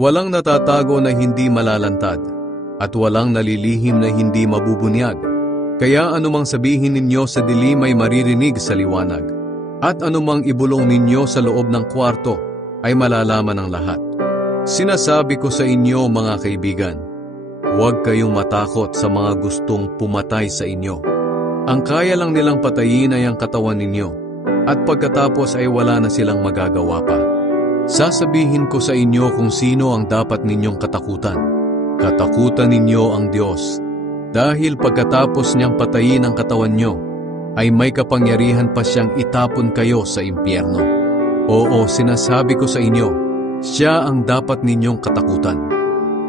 Walang natatago na hindi malalantad, at walang nalilihim na hindi mabubunyag. Kaya anumang sabihin ninyo sa dilim ay maririnig sa liwanag, at anumang ibulong ninyo sa loob ng kwarto ay malalaman ng lahat. Sinasabi ko sa inyo mga kaibigan, huwag kayong matakot sa mga gustong pumatay sa inyo. Ang kaya lang nilang patayin ay ang katawan ninyo, at pagkatapos ay wala na silang magagawa pa. Sasabihin ko sa inyo kung sino ang dapat ninyong katakutan. Katakutan ninyo ang Diyos, dahil pagkatapos niyang patayin ang katawan nyo, ay may kapangyarihan pa siyang itapon kayo sa impyerno. Oo, sinasabi ko sa inyo, siya ang dapat ninyong katakutan.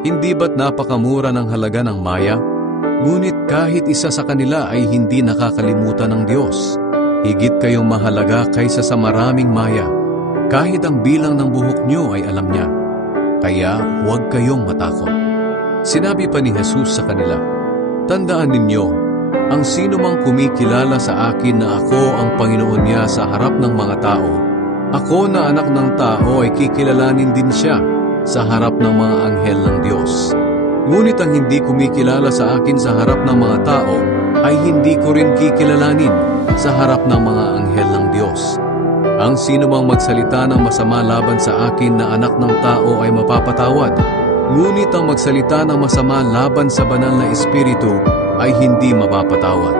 Hindi ba't napakamura ng halaga ng maya? Ngunit kahit isa sa kanila ay hindi nakakalimutan ng Diyos. Higit kayong mahalaga kaysa sa maraming maya. Kahit ang bilang ng buhok nyo ay alam niya. Kaya huwag kayong matakot. Sinabi pa ni Jesus sa kanila, tandaan ninyo, ang sino mang kumikilala sa akin na ako ang Panginoon niya sa harap ng mga tao, ako na anak ng tao ay kikilalanin din siya sa harap ng mga anghel ng Diyos. Ngunit ang hindi kumikilala sa akin sa harap ng mga tao ay hindi ko rin kikilalanin sa harap ng mga anghel ng Diyos. Ang sino mang magsalita ng masama laban sa akin na anak ng tao ay mapapatawad. Ngunit ang magsalita ng masama laban sa banal na espiritu ay hindi mapapatawad.